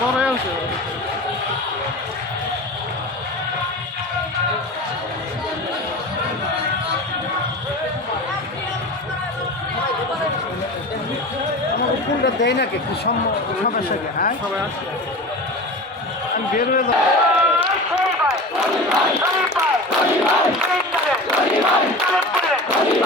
বড় আছে ফুলটা দেয় না কি সমস্যা কি হ্যাঁ সবাই আসে আমি বের হয়ে যাব হরিভাই হরিভাই হরিভাই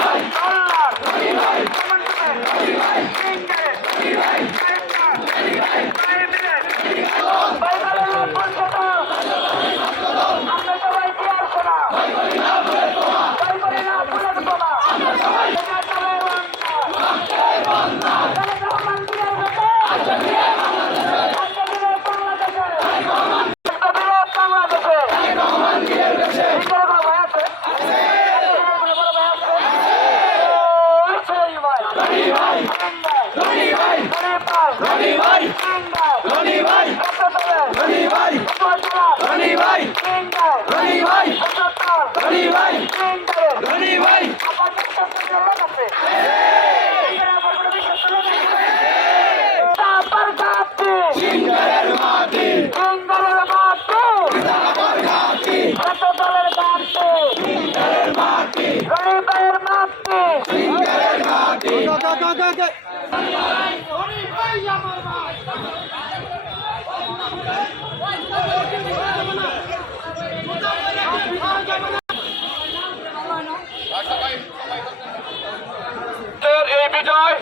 এই বিজয়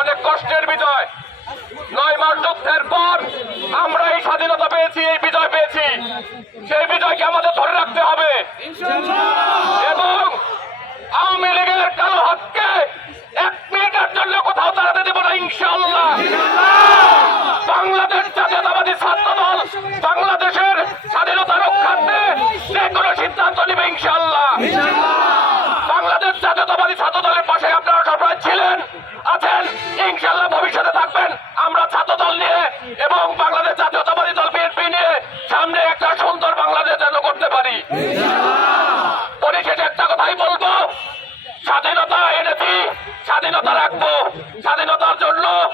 অনেক কষ্টের বিজয়। নয় মাস যুদ্ধের পর আমরা এই স্বাধীনতা পেয়েছি, এই বিজয় পেয়েছি। সেই বিজয়কে আমাদের ধরে বাংলাদেশ জাতীয়তাবাদী ছাত্র বাংলাদেশের স্বাধীনতা রক্ষার্থে যে সিদ্ধান্ত নেবে ইনশাল্লাহ বাংলাদেশ জাতীয়তাবাদী ছাত্র দলের পাশে আপনারা সবাই ছিলেন, আছেন ইনশাল্লাহ ভবিষ্যতে থাকবেন আমরা ছাত্র নিয়ে এবং বাংলাদেশ জাতীয়তাবাদী দল বিএনপি নিয়ে সামনে একটা সুন্দর বাংলাদেশ যেন করতে পারি। পরিশেষে একটা কথাই বলব, স্বাধীনতা এনেছি, স্বাধীনতা রাখব। Uh,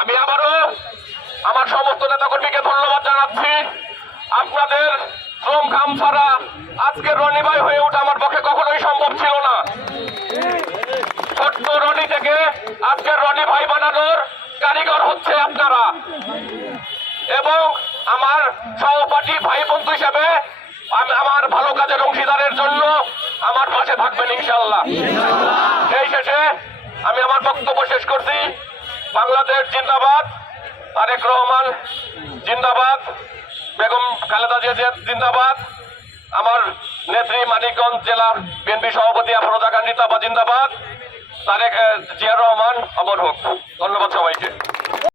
আমি আবারও আমার সমস্ত নেতাকর্মীকে ধন্যবাদ জানাচ্ছি। আপনাদের শ্রম ঘাম ছাড়া আজকে রনি ভাই হয়ে ওঠা আমার পক্ষে কখনোই সম্ভব ছিল না। ছোট্ট রনি থেকে আজকের রনি ভাই বানানোর কারিগর হচ্ছে আপনারা। এবং আমার সহপাঠী ভাই বন্ধু হিসেবে আমি আমার ভালো কাজের অংশীদারের জন্য আমার পাশে থাকবেন ইনশাল্লাহ সেই শেষে আমি আমার বক্তব্য শেষ করছি। বাংলাদেশ জিন্দাবাদ, তারেক রহমান জিন্দাবাদ, বেগম খালেদা জিয়া জিন্দাবাদ, আমার নেত্রী মানিকগঞ্জ জেলা বিএনপি সভাপতি আফরোজা খান জিন্দাবাদ জিন্দাবাদ, তারেক জিয়া রহমান অমর হোক। ধন্যবাদ সবাই